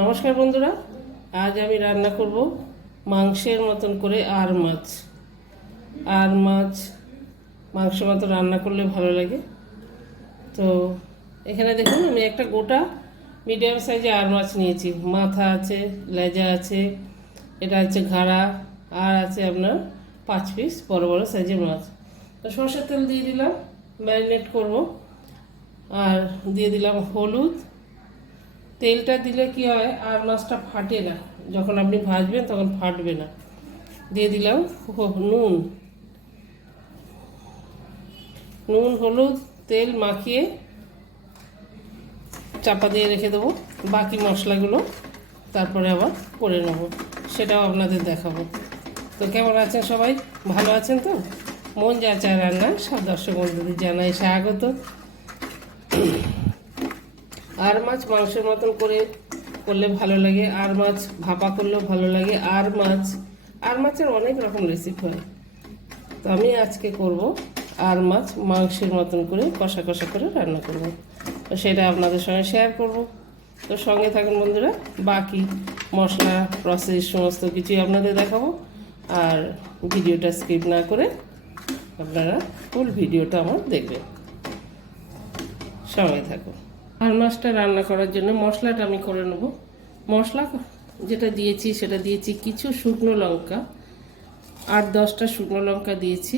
নমস্কার বন্ধুরা, আজ আমি রান্না করব মাংসের মতন করে আর মাছ। মাংসের মতো রান্না করলে ভালো লাগে। তো এখানে দেখুন, আমি একটা গোটা মিডিয়াম সাইজে আর মাছ নিয়েছি। মাথা আছে, লেজা আছে, এটা হচ্ছে ঘাড়া, আর আছে আপনার 5 পিস বড় বড় সাইজের মাছ। তো সরষের তেল দিয়ে দিলাম, ম্যারিনেট করব। আর দিয়ে দিলাম হলুদ। তেলটা দিলে কি হয়, আর মাছটা ফাটে না, যখন আপনি ভাজবেন তখন ফাটবে না। দিয়ে দিলাম নুন হলুদ তেল মাখিয়ে চাপা দিয়ে রেখে দেবো। বাকি মশলাগুলো তারপরে আবার করে নেব, সেটাও আপনাদের দেখাবো। তো কেমন আছেন সবাই? ভালো আছেন তো? মন যা চায় রান্নার সব দর্শক বন্ধুদের জানাই স্বাগত। আর মাছ মাংসের মতন করলে ভালো লাগে, আর মাছ ভাপা করলেও ভালো লাগে। আর মাছের অনেক রকম রেসিপি হয়, তো আমি আজকে করব আর মাছ মাংসের মতন করে কষা কষা করে রান্না করব। তো সেটা আপনাদের সঙ্গে শেয়ার করব। তো সঙ্গে থাকুন বন্ধুরা, বাকি মশলা প্রসেস সমস্ত কিছুই আপনাদের দেখাবো। আর ভিডিওটা স্কিপ না করে আপনারা ফুল ভিডিওটা আমার দেখবেন, সঙ্গে থাকুন। আর মাছটা রান্না করার জন্য মশলাটা আমি করে নেব। মশলা যেটা দিয়েছি সেটা দিয়েছি কিছু শুকনো লঙ্কা, 8-10টা শুকনো লঙ্কা দিয়েছি।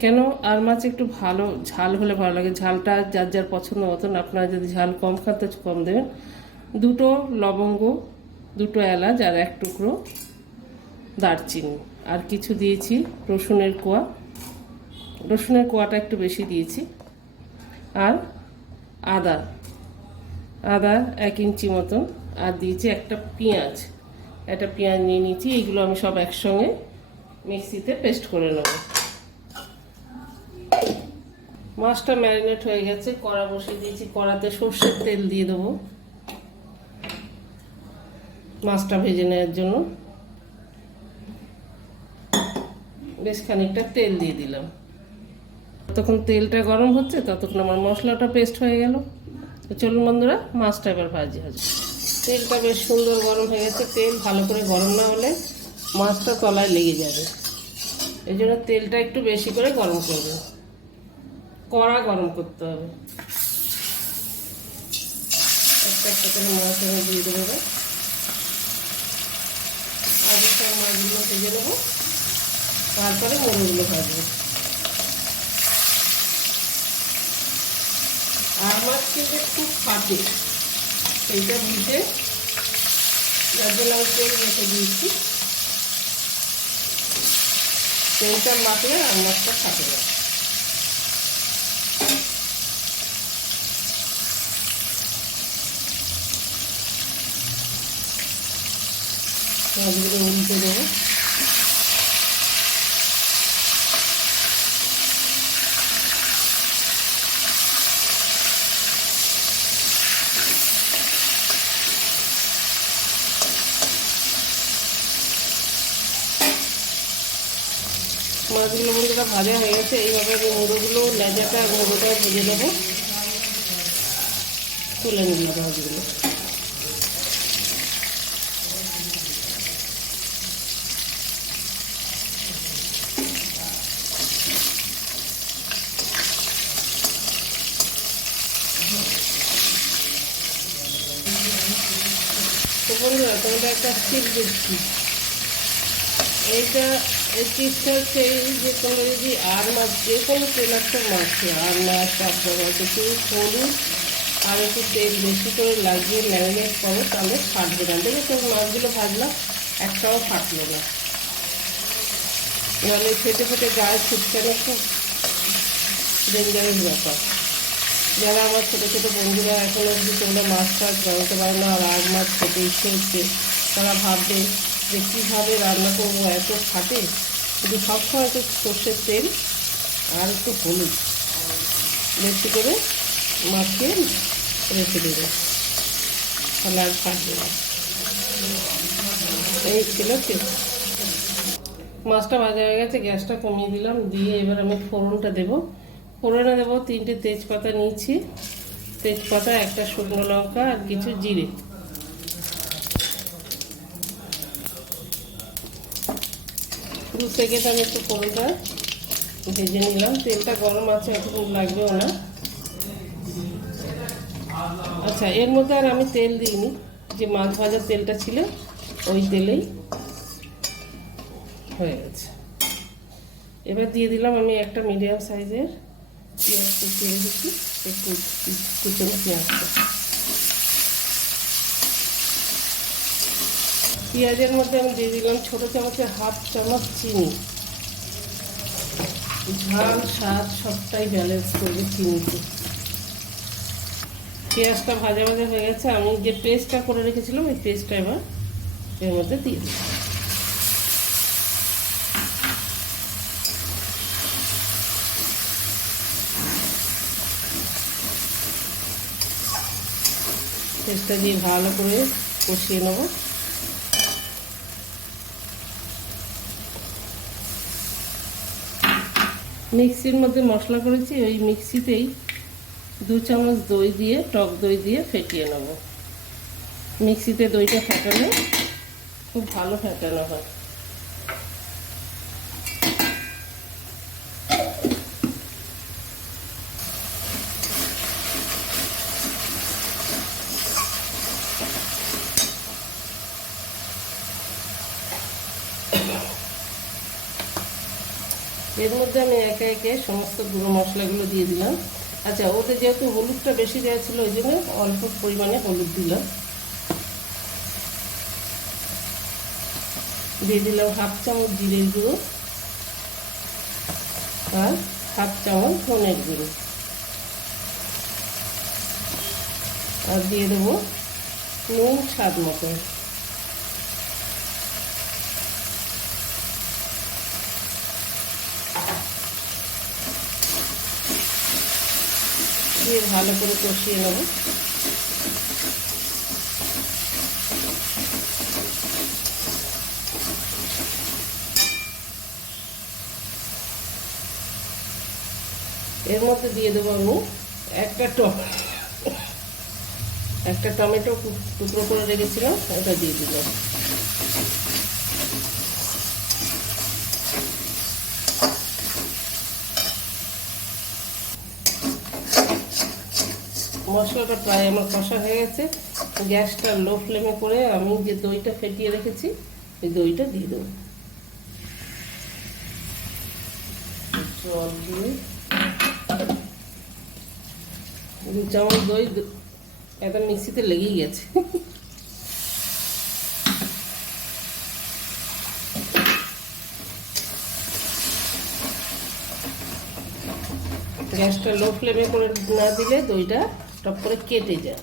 কেন, আর মাছ একটু ভালো ঝাল হলে ভালো লাগে। ঝালটা যার যার পছন্দ মতন, আপনারা যদি ঝাল কম খান তো কম দেবেন। 2টো লবঙ্গ, 2টো এলাচ আর 1 টুকরো দারচিনি। আর কিছু দিয়েছি রসুনের কোয়া, রসুনের কোয়াটা একটু বেশি দিয়েছি। আর আদা 1 ইঞ্চি মতন। আর দিয়েছি একটা পেঁয়াজ নিয়ে নিয়েছি। এইগুলো আমি সব একসঙ্গে মিক্সিতে পেস্ট করে নেব। মাছটা ম্যারিনেট হয়ে গেছে, কড়া বসিয়ে দিয়েছি। কড়াতে সর্ষের তেল দিয়ে দেবো মাছটা ভেজে নেওয়ার জন্য। বেশ খানিকটা তেল দিয়ে দিলাম। ততক্ষণ তেলটা গরম হচ্ছে, ততক্ষণ আমার মশলাটা পেস্ট হয়ে গেল। তো চলুন বন্ধুরা, মাছটা এবার ভাজি। তেলটা বেশ সুন্দর গরম হয়ে গেছে। তেল ভালো করে গরম না হলে মাছটা তলায় লেগে যাবে, এই জন্য তেলটা একটু বেশি করে গরম করবে, কড়া গরম করতে হবে। একটা করে মাছ আমি দিয়ে দেবো। আগে সব মাছগুলো ভেজে নেবো, তারপরে মুড়োগুলো ভাজবো। আর মাছ কিন্তু খুব ফাটে, এইটা বুঝে যার জন্য আমি তেল রেখে দিয়েছি। তেলটা মাখলে আর মাছটা ফাটে না। মাছগুলো উল্টে দেবো। মাছগুলো বন্ধুরা ভাজা হয়ে গেছে। এইভাবে আমি মুড়োগুলো, লেজাটা মুড়োটাও ভেজে নেবো, তুলে নিলাম মাছগুলো। তো বন্ধুরা, তোমাদের একটা টিপ দিচ্ছি। এই টিপসটা হচ্ছে যে তোমরা যদি আর মাছ, যে কোনো তেলাক্ত মাছে, আর মাছ কাঁকড়া মাছ, একটু হলুদ আর একটু তেল বেশি করে লাগিয়ে ম্যারিনেট করো, তাহলে ফাটবে না। দেখো তোর মাছগুলো ভাজলাম, একটাও ফাটলো না। নাহলে ফেটে ফেটে গায়ে ছুটকানো খুব ডেঞ্জারাস ব্যাপার। যারা আমার ছোটো ছোটো বন্ধুরা এখন অবধি তোমরা মাছ বানাতে পারো না, আর মাছ খেতে ইচ্ছে হচ্ছে, তারা ভাববে যে কীভাবে রান্না করবো, এত ফাটে। কিন্তু সবসময় একটু সর্ষের তেল আর একটু হলুদ বেশি করে মাখিয়ে রেখে দেবে, তাহলে আর ফাটবে না। এই ছিল ঠিক। মাছটা ভাজা হয়ে গেছে, গ্যাসটা কমিয়ে দিলাম। দিয়ে এবার আমি ফোড়নটা দেবো। ফোড়নে দেবো 3টে তেজপাতা নিয়েছি, তেজপাতা, একটা শুকনো লঙ্কা আর কিছু জিরে। 2 সেকেন্ড আমি একটু ফোড়নটা ভেজে নিলাম। তেলটা গরম আছে, এখন লাগবেও না। আচ্ছা, এর মধ্যে আর আমি তেল দিইনি, যে মাছ ভাজার তেলটা ছিল ওই তেলেই হয়ে গেছে। এবার দিয়ে দিলাম আমি একটা মিডিয়াম সাইজের পেঁয়াজ কুচিয়ে দিচ্ছি, একটু কুচনো পেঁয়াজটা। পেঁয়াজের মধ্যে আমি দিয়ে দিলাম ছোটো চামচে 1/2 চামচ চিনি। ঝাল স্বাদ সবটাই ব্যালেন্স করবে চিনিতে। পেঁয়াজটা ভাজা ভাজা হয়ে গেছে, আমি যে পেস্টটা করে রেখেছিলাম ওই পেস্টটা এবার এর মধ্যে দিয়ে দিই। পেস্টটা দিয়ে ভালো করে কষিয়ে নেব। মিক্সির মধ্যে মশলা করেছি, ওই মিক্সিতেই 2 চামচ দই দিয়ে, টক দই দিয়ে ফেটিয়ে নেব। মিক্সিতে দইটা ফেটালে খুব ভালো ফেটানো হয়। এর মধ্যে আমি একে একে সমস্ত গুঁড়ো মশলাগুলো দিয়ে দিলাম। আচ্ছা, ওতে যেহেতু হলুদটা বেশি দেওয়া ছিল ওই জন্য অল্প পরিমাণে হলুদ দিলাম। দিয়ে দিলাম 1/2 চামচ জিরের গুঁড়ো আর 1/2 চামচ ধনের গুঁড়ো, আর দিয়ে দেবো নুন স্বাদ মতো। দিয়ে ভালো করে কষিয়ে নেব। এর মধ্যে দিয়ে দেবো আমি একটা টমেটো টুকরো করে রেখেছিলাম, এটা দিয়ে দিলাম। মশলাটা প্রায় আমার কষা হয়ে গেছে। গ্যাসটা লো ফ্লেমে করে আমি যে দইটা ফেটিয়ে রেখেছি এই দইটা দিয়ে দেবো। জল দিয়ে 2 চামচ দই একদম মিক্সিতে লেগেই গেছে। গ্যাসটা লো ফ্লেমে করে না দিলে দইটা টপ করে কেটে যায়।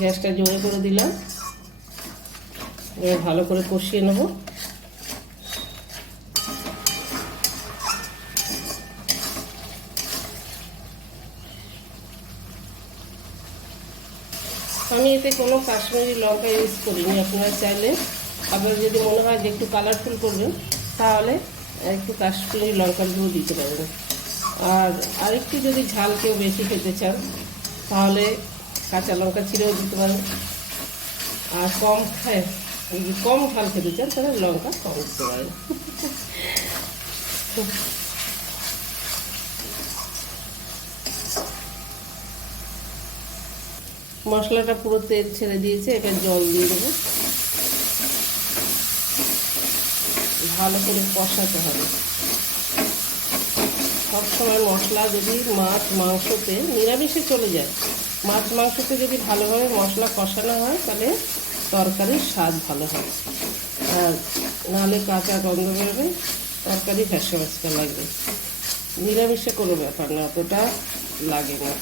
গ্যাসটা জোরে করে দিলাম, এবার ভালো করে কষিয়ে নেব। আমি এতে কোনো কাশ্মীরি লঙ্কা ইউজ করিনি। আপনারা চাইলে, আপনার যদি মনে হয় যে একটু কালারফুল করবেন তাহলে একটু কাশ্মীরি লঙ্কার গুঁড়ো দিতে পারেন। আর আরেকটু যদি ঝাল কেউ বেশি খেতে চান তাহলে কাঁচা লঙ্কা ছিঁড়েও দিতে পারেন। আর কম ঝাল খেতে চান তাহলে লঙ্কা কম দিতে পারেন। মশলাটা পুরো তেল ছেড়ে দিয়েছে, এবার জল দিয়ে দেবো। ভালো করে কষাতে হবে। সবসময় মশলা যদি মাছ মাংসতে, নিরামিষে চলে যায়, মাছ মাংসতে যদি ভালোভাবে মশলা কষানো হয় তাহলে তরকারির স্বাদ ভালো হয়। আর নাহলে কাঁচা গন্ধ বেরোবে, তরকারি ভ্যাসা ভ্যাসা লাগবে। নিরামিষে কোনো ব্যাপার না, অতটা লাগে না।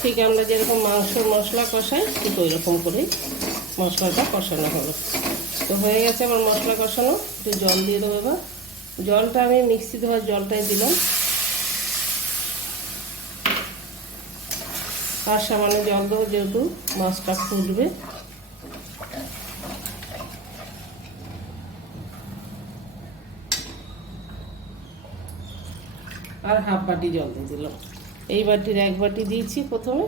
ঠিক আমরা যেরকম মাংসের মশলা কষাই ঠিক ওই রকম করেই মশলাটা কষানো হলো। তো হয়ে গেছে আমার মশলা কষানো। একটু জল দিয়ে দেবো এবার। জলটা আমি মিক্সি ধোয়ার জলটাই দিলাম, আর সামান্য জল দেবো যেহেতু মাছটা ফুটবে। আর হাফ বাটি জল দিয়ে দিলাম। এই বাটির 1 বাটি দিয়েছি প্রথমে,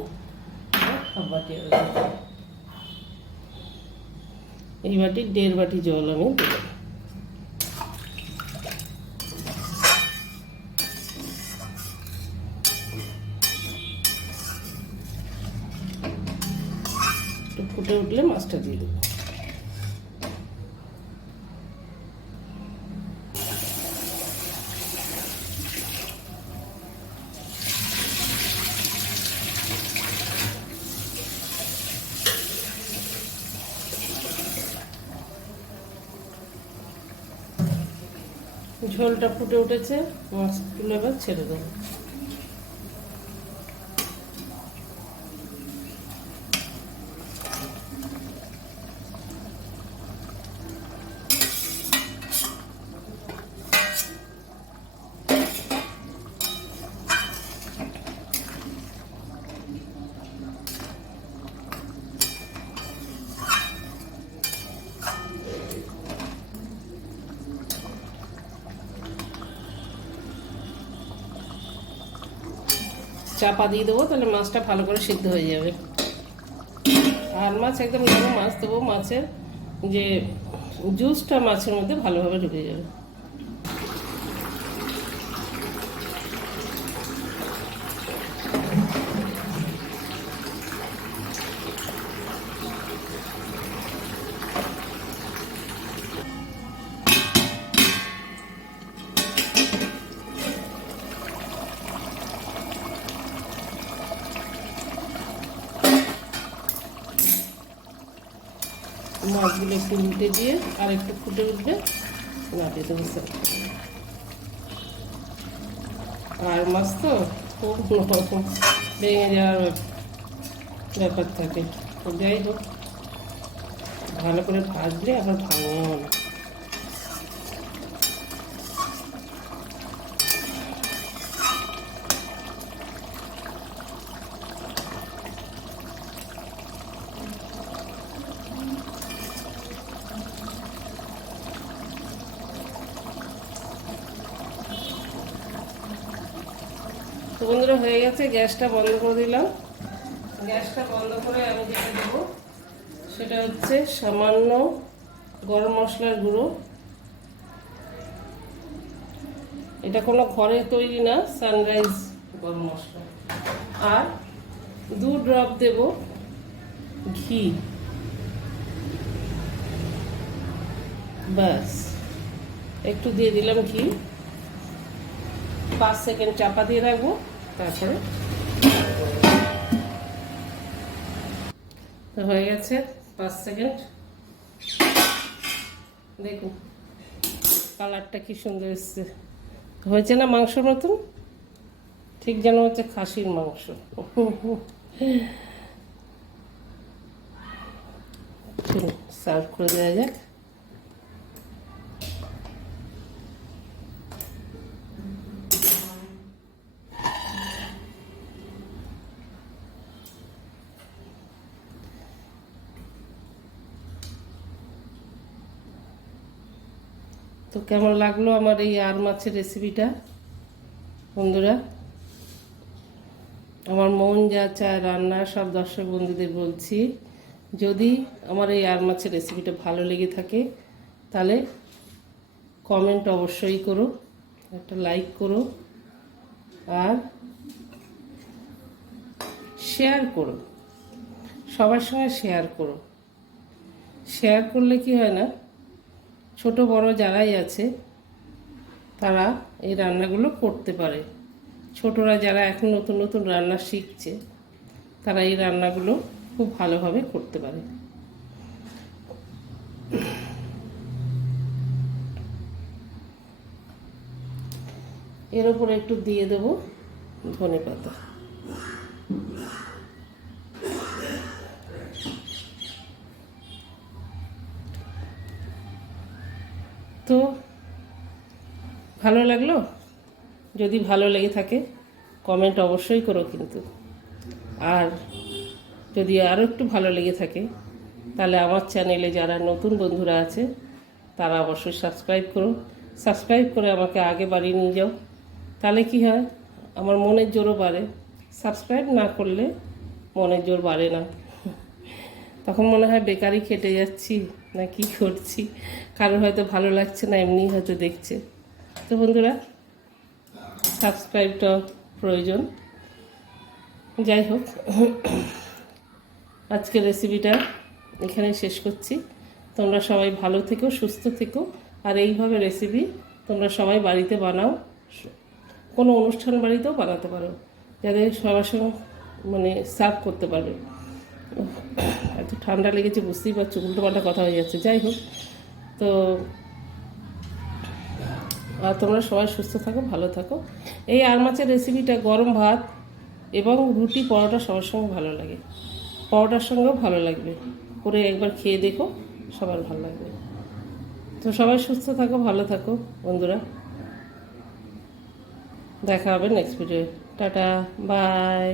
আর হাফ বাটি এই বাটির 1.5 বাটি জল আমি দিলাম। একটু ফুটে উঠলে মাছটা দিয়ে দেবো। ঝোলটা ফুটে উঠেছে, মাছ তুলে এবার ছেড়ে দেবো। চাপা দিয়ে দেবো, তাহলে মাছটা ভালো করে সিদ্ধ হয়ে যাবে। আর মাছ একদম নরম মাছ, দেবো মাছের যে জুসটা মাছের মধ্যে ভালোভাবে ঢুকে যাবে। মাছগুলো একটু উল্টে দিয়ে আর একটু ফুটে উঠবে, নামিয়ে দেবো স্যার। আর মাছ তো খুব নরম, ভেঙে যাওয়ার ব্যাপার থাকে। তো যাই হোক, ভালো করে ভাজলে আবার ভাঙেও না। তো বন্ধুরা, হয়ে গেছে, গ্যাসটা বন্ধ করে দিলাম। গ্যাসটা বন্ধ করে আমি যেটা দেবো সেটা হচ্ছে সামান্য গরম মশলার গুঁড়ো। এটা কোনো ঘরে তৈরি না, সানরাইজ গরম মশলা। আর 2 ড্রপ দেব ঘি, ব্যাস একটু দিয়ে দিলাম ঘি। 5 সেকেন্ড চাপা দিয়ে রাখবো, তারপরে হয়ে গেছে 5 সেকেন্ড। দেখুন কালারটা কি সুন্দর এসছে, হয়েছে না মাংসর মতন? ঠিক যেন হচ্ছে খাসির মাংস। সার্ভ করে দেওয়া যাক। তো কেমন লাগলো আমার এই আর মাছের রেসিপিটা বন্ধুরা? আমার মন যা চায় রান্না সব দর্শক বন্ধুদের বলছি, যদি আমার এই আর মাছের রেসিপিটা ভালো লেগে থাকে তাহলে কমেন্ট অবশ্যই করো, একটা লাইক করো, আর শেয়ার করো, সবার সঙ্গে শেয়ার করো। শেয়ার করলে কি হয় না, ছোট বড় যারাই আছে তারা এই রান্নাগুলো করতে পারে। ছোটরা যারা এখন নতুন নতুন রান্না শিখছে তারা এই রান্নাগুলো খুব ভালোভাবে করতে পারে। এর উপরে একটু দিয়ে দেবো ধনেপাতা। তো ভালো লাগলো? যদি ভালো লেগে থাকে কমেন্ট অবশ্যই করো কিন্তু। আর যদি আরও একটু ভালো লেগে থাকে তাহলে আমার চ্যানেলে যারা নতুন বন্ধুরা আছে তারা অবশ্যই সাবস্ক্রাইব করো। সাবস্ক্রাইব করে আমাকে আগে বাড়িয়ে নিয়ে যাও, তাহলে কি হয়, আমার মনের জোরও বাড়ে। সাবস্ক্রাইব না করলে মনের জোর বাড়ে না, তখন মনে হয় বেকারই খেটে যাচ্ছি না কি করছি, কারোর হয়তো ভালো লাগছে না, এমনি হয়তো দেখছে। তো বন্ধুরা, সাবস্ক্রাইবটা প্রয়োজন। যাই হোক, আজকের রেসিপিটা এখানে শেষ করছি। তোমরা সবাই ভালো থেকো, সুস্থ থেকো, আর এইভাবে রেসিপি তোমরা সবাই বাড়িতে বানাও, কোনো অনুষ্ঠান বাড়িতেও বানাতে পারো, যাতে সবার সঙ্গে মানে সার্ভ করতে পারবে। এত ঠান্ডা লেগেছে বুঝতেই পারছো, উল্টোপাল্টা কথা হয়ে যাচ্ছে। যাই হোক, তো আর তোমরা সবাই সুস্থ থাকো, ভালো থাকো। এই আর মাছের রেসিপিটা গরম ভাত এবং রুটি, পরোটা সবার সঙ্গে ভালো লাগে, পরোটার সঙ্গেও ভালো লাগবে। করে একবার খেয়ে দেখো, সবার ভালো লাগবে। তো সবাই সুস্থ থাকো, ভালো থাকো বন্ধুরা। দেখা হবে নেক্সট ভিডিও। Tata, by.